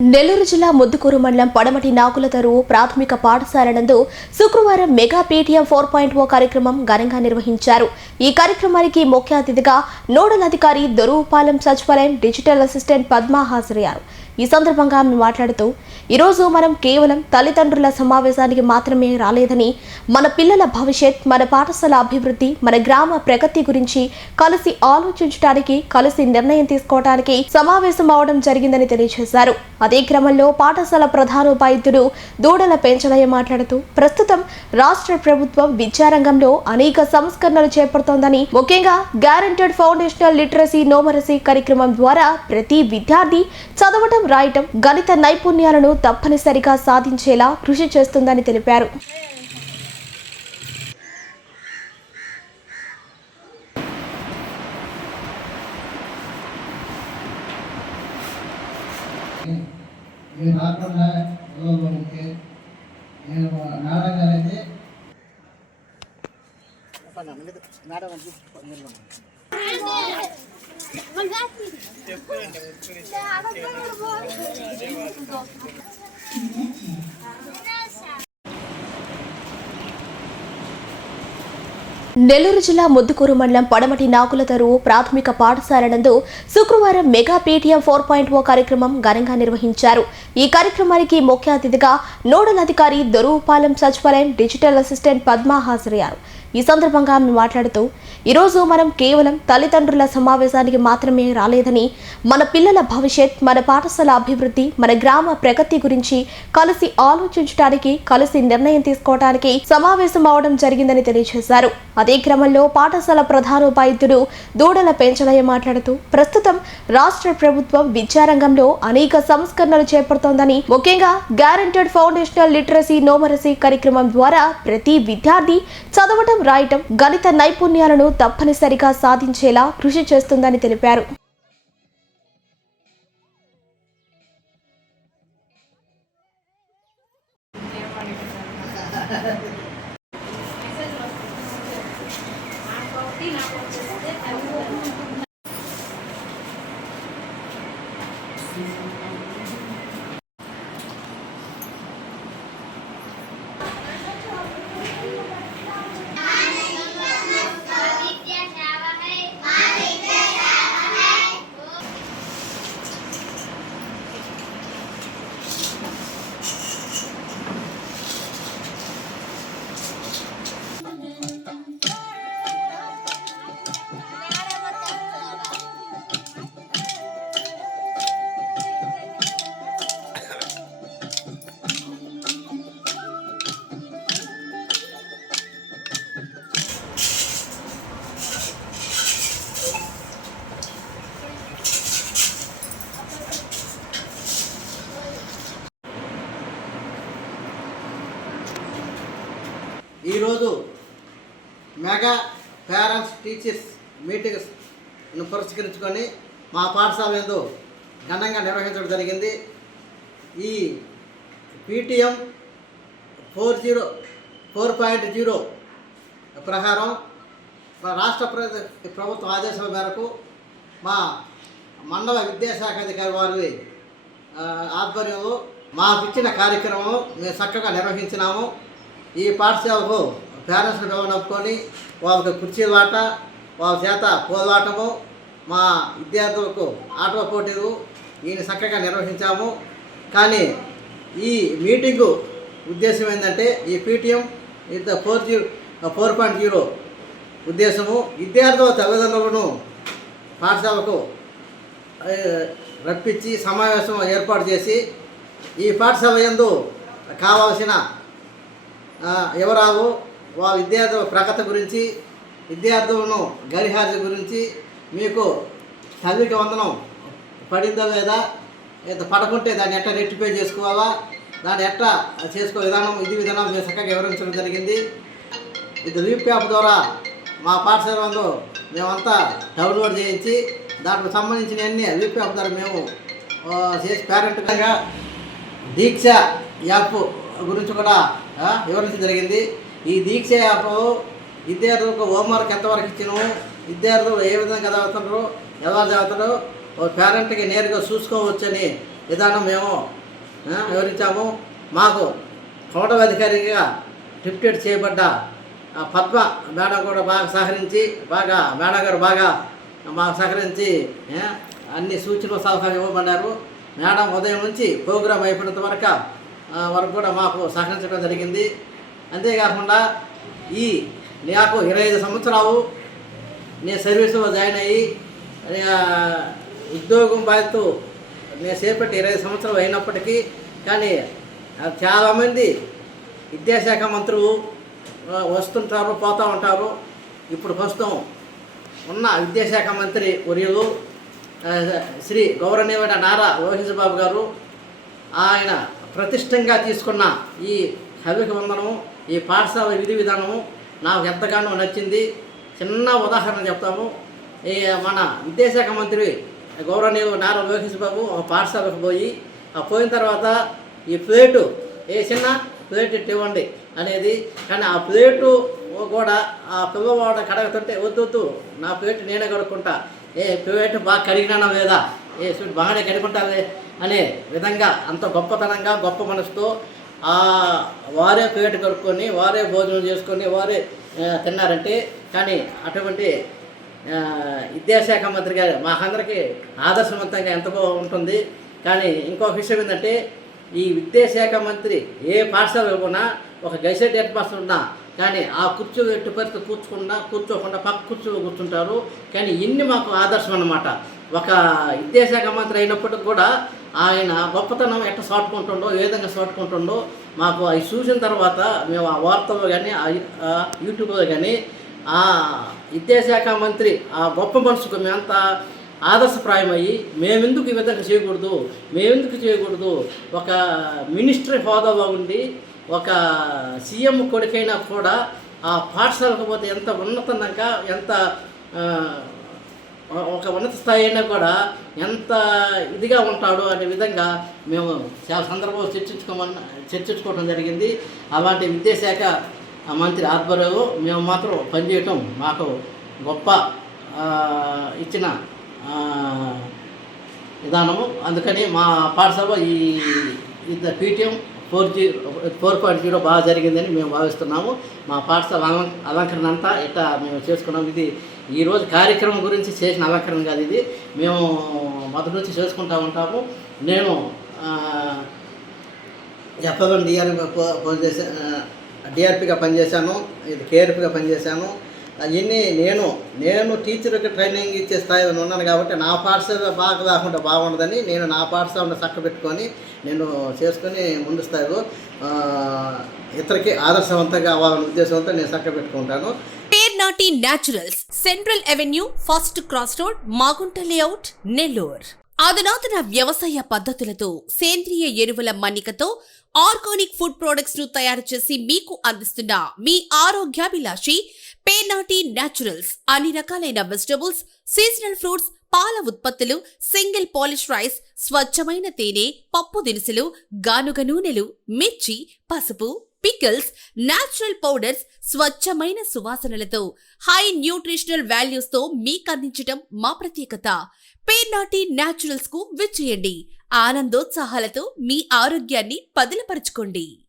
నెల్లూరు జిల్లా ముద్దుకూరు మండలం పడమటి నాగులతరువు ప్రాథమిక పాఠశాల నందు శుక్రవారం మెగా పేటీఎం 4.0 కార్యక్రమం ఘనంగా నిర్వహించారు. ఈ కార్యక్రమానికి ముఖ్య అతిథిగా నోడల్ అధికారి దొరువుపాలెం సచివాలయం డిజిటల్ అసిస్టెంట్ పద్మ హాజరయ్యారు. ఈ సందర్భంగా ఆమె మాట్లాడుతూ, ఈరోజు మనం కేవలం తల్లిదండ్రుల సమావేశానికి మాత్రమే రాలేదని, మన పిల్లల భవిష్యత్, మన పాఠశాల అభివృద్ధి, మన గ్రామ ప్రగతి గురించి కలిసి ఆలోచించడానికి, కలిసి నిర్ణయం తీసుకోవడానికి సమావేశం అవడం జరిగిందని తెలియజేశారు. అదే క్రమంలో పాఠశాల ప్రధానోపాధ్యాయుడు దూడల పెంచలయ్య మాట్లాడుతూ, ప్రస్తుతం రాష్ట్ర ప్రభుత్వం విద్యారంగంలో అనేక సంస్కరణలు చేపడుతోందని, ముఖ్యంగా గ్యారంటెడ్ ఫౌండేషనల్ లిటరసీ నోమరసీ కార్యక్రమం ద్వారా ప్రతి విద్యార్థి చదవటం, రాయటం, గణిత నైపుణ్యాలను తప్పనిసరిగా సాధించేలా కృషి చేస్తుందని తెలిపారు. నెల్లూరు జిల్లా ముద్దుకూరు మండలం పడమటి నాగులతరువు ప్రాథమిక పాఠశాల నందు శుక్రవారం మెగా పేటీఎం 4.0 కార్యక్రమం ఘనంగా నిర్వహించారు. ఈ కార్యక్రమానికి ముఖ్య అతిథిగా నోడల్ అధికారి దొరువుపాలెం సచివాలయం డిజిటల్ అసిస్టెంట్ పద్మ హాజరయ్యారు. ఈ సందర్భంగా ఆమె మాట్లాడుతూ, ఈరోజు మనం కేవలం తల్లిదండ్రుల సమావేశానికి మాత్రమే రాలేదని, మన పిల్లల భవిష్యత్, మన పాఠశాల అభివృద్ధి, మన గ్రామ ప్రగతి గురించి కలిసి ఆలోచించడానికి, కలిసి నిర్ణయం తీసుకోవడానికి సమావేశం అవడం జరిగిందని తెలియజేశారు. అదే క్రమంలో పాఠశాల ప్రధానోపాధ్యాయుడు దూడల పెంచలయ్య మాట్లాడుతూ, ప్రస్తుతం రాష్ట్ర ప్రభుత్వం విద్యారంగంలో అనేక సంస్కరణలు చేపడుతోందని, ముఖ్యంగా గ్యారంటెడ్ ఫౌండేషనల్ లిటరసీ నోమరసీ కార్యక్రమం ద్వారా ప్రతి విద్యార్థి చదవటం, రాయటం, గణిత నైపుణ్యాలను తప్పనిసరిగా సాధించేలా కృషి చేస్తుందని తెలిపారు. ఈరోజు మెగా పేరెంట్స్ టీచర్స్ మీటింగ్స్ను పురస్కరించుకొని మా పాఠశాల యందు ఘనంగా నిర్వహించడం జరిగింది. ఈ పీటీఎం 4.0 ప్రకారం రాష్ట్ర ప్రభుత్వ ఆదేశాల మేరకు మా మండల విద్యాశాఖ అధికారి వారి ఆధ్వర్యంలో మాకు ఇచ్చిన కార్యక్రమం మేము చక్కగా నిర్వహించినాము. ఈ పాఠశాలకు పేరెంట్స్ని నొప్పుకొని వాళ్ళకి కుర్చీలు ఆట, వాళ్ళ చేత పోలాటము, మా విద్యార్థులకు ఆటల పోటీలు ఈయన చక్కగా నిర్వహించాము. కానీ ఈ మీటింగు ఉద్దేశం ఏంటంటే, ఈ పీటీఎం 4.0 ఉద్దేశము విద్యార్థుల తల్లిదండ్రులను పాఠశాలకు రప్పించి సమావేశం ఏర్పాటు చేసి, ఈ పాఠశాల యందు కావాల్సిన వివరాలు, వాళ్ళ విద్యార్థుల ప్రగతి గురించి, విద్యార్థులను గరిహాజీ గురించి, మీకు తల్లికి వందనం పడిందా లేదా, పడకుంటే దాన్ని ఎట్లా రెక్టిఫై చేసుకోవాలా, దాన్ని ఎట్లా చేసుకో విధానం, ఇది విధానం మేము చక్కగా వివరించడం జరిగింది. ఇది లీప్ యాప్ ద్వారా మా పాఠశాలలో మేమంతా డౌన్లోడ్ చేయించి దానికి సంబంధించిన అన్ని లీప్ యాప్ ద్వారా మేము చేసి పేరెంట్గా దీక్ష యాప్ గురించి కూడా వివరించడం జరిగింది. ఈ దీక్ష యాప్ విద్యార్థులకు హోంవర్క్ ఎంతవరకు ఇచ్చినాము, విద్యార్థులు ఏ విధంగా చదువుతున్నారు, ఎలా చదువుతారో పేరెంట్కి నేరుగా చూసుకోవచ్చని విధానం మేము వివరించాము. మాకు నోడల్ అధికారిగా డిప్యూట్ చేయబడ్డ పద్మ మేడం కూడా బాగా సహకరించి మేడం గారు బాగా మాకు సహకరించి అన్ని సూచనలు సలహాలు ఇవ్వబడ్డారు. మేడం ఉదయం నుంచి ప్రోగ్రాం అయిపోయినంత వరకు కూడా మాకు సహకరించడం జరిగింది. అంతేకాకుండా నాకు 25 సంవత్సరాలు నేను సర్వీసులో జాయిన్ అయ్యి ఉద్యోగం బాధ్యత నేను చేపట్టి 20 సంవత్సరాలు అయినప్పటికీ కానీ చాలామంది విద్యాశాఖ మంత్రులు వస్తుంటారు, పోతూ ఉంటారు. ఇప్పుడు ప్రస్తుతం ఉన్న విద్యాశాఖ మంత్రి వర్యులు శ్రీ గౌరవనీయుడైన నారా లోకేష్ బాబు గారు ఆయన ప్రతిష్టంగా తీసుకున్న ఈ సభ్యక వందనము, ఈ పాఠశాల విధి విధానము నాకు ఎంతగానో నచ్చింది. చిన్న ఉదాహరణ చెప్తాము. మన విద్యాశాఖ మంత్రి గౌరవనీయులు నారా లోకేష్ బాబు ఒక పాఠశాలకు పోయిన తర్వాత ఈ ప్లేటు చిన్న ప్లేట్ ఇవ్వండి అనేది, కానీ ఆ ప్లేటు కూడా ఆ పిల్లవాడు కడగతుంటే వద్దు నా ప్లేట్ నేనే కడుక్కుంటా, ప్లేట్ బాగా కడిగినా లేదా, స్వీట్ బాగానే కడుక్కుంటావే అనే విధంగా అంత గొప్పతనంగా గొప్ప మనసుతో వారే ప్లేట్ కడుక్కొని వారే భోజనం చేసుకొని వారే తిన్నారంటే, కానీ అటువంటి విద్యాశాఖ మంత్రి గారు మాకందరికీ ఆదర్శవంతంగా ఎంతో ఉంటుంది. కానీ ఇంకొక విషయం ఏంటంటే ఈ విద్యాశాఖ మంత్రి ఏ పాఠశాల ఇవ్వకుండా ఒక గైసెట్ హెడ్ మాస్టర్ ఉన్నా కానీ ఆ కుర్చీ ఎట్టు పరిస్థితి కూర్చోకుండా పక్క కూర్చో కూర్చుంటారు. కానీ ఇన్ని మాకు ఆదర్శం అన్నమాట. ఒక విద్యాశాఖ మంత్రి అయినప్పటికి కూడా ఆయన గొప్పతనం ఎట్ట సాటుకుంటుండో, ఏ విధంగా సాటుకుంటుండో మాకు అవి చూసిన తర్వాత మేము ఆ వార్తల్లో కానీ యూట్యూబ్లో కానీ ఆ విద్యాశాఖ మంత్రి ఆ గొప్ప మనసుకు మేమంతా ఆదర్శప్రాయమయ్యి మేమెందుకు ఈ విధంగా చేయకూడదు, ఒక మినిస్టర్ హోదాలో ఉండి ఒక సీఎం కొడుకైనా కూడా ఆ పాఠశాలకు పోతే ఎంత ఉన్నతంగా ఎంత ఒక ఉన్నత స్థాయి అయినా కూడా ఎంత ఇదిగా ఉంటాడు అనే విధంగా మేము చాలా సందర్భంలో చర్చించుకోవడం జరిగింది. అలాంటి విద్యాశాఖ మంత్రి ఆధ్వర్యంలో మేము మాత్రం పనిచేయటం మాకు గొప్ప ఇచ్చిన విధానము. అందుకని మా పాఠశాలలో ఈ పీటీఎం 4.0 బాగా జరిగిందని మేము భావిస్తున్నాము. మా పాఠశాల అలంకరణ అంతా ఇట్లా మేము చేసుకున్నాం. ఇది ఈరోజు కార్యక్రమం గురించి చేసిన అలంకరణ కాదు, ఇది మేము మొదటి నుంచి చేసుకుంటూ ఉంటాము. నేను ఎఫ్ఎం డిఆర్పిగా పనిచేశాను, ఇది కేఆర్పిగా పనిచేశాను. అవన్నీ నేను టీచర్కి ట్రైనింగ్ ఇచ్చే స్థాయిలో ఉన్నాను కాబట్టి నా పాఠశాల బాగా కాకుండా బాగుండదని నేను నా పాఠశాలను చక్కబెట్టుకొని నేను చేసుకొని ముందు స్థాయిలో ఇతరికి ఆదర్శవంతంగా అవ్వాలనే ఉద్దేశంతో నేను చక్కబెట్టుకుంటాను. Pernati naturals, central avenue, first cross road, Magunta layout, Nellore. అధునాతన వ్యవసాయ పద్ధతులతో సేంద్రియ ఎరువుల మన్నికతో ఆర్గానిక్ ఫుడ్ ప్రొడక్ట్స్ ను తయారు చేసి మీకు అందిస్తున్న మీ ఆరోగ్యాభిలాషి పేర్నాటి న్యాచురల్స్. అన్ని రకాలైన వెజిటబుల్స్, సీజనల్ ఫ్రూట్స్, పాల ఉత్పత్తులు, సింగిల్ పాలిష్ రైస్, స్వచ్ఛమైన తేనె, పప్పు దినుసులు, గానుగ నూనెలు, మిర్చి, పసుపు, పికిల్స్, న్యాచురల్ పౌడర్స్, స్వచ్ఛమైన సువాసనలతో హై న్యూట్రిషనల్ వాల్యూస్ తో మీకు అందించటం మా ప్రత్యేకత. పేర్నాటి న్యాచురల్స్ కు విచ్చేయండి. ఆనందోత్సాహాలతో మీ ఆరోగ్యాన్ని పదిలపరచుకోండి.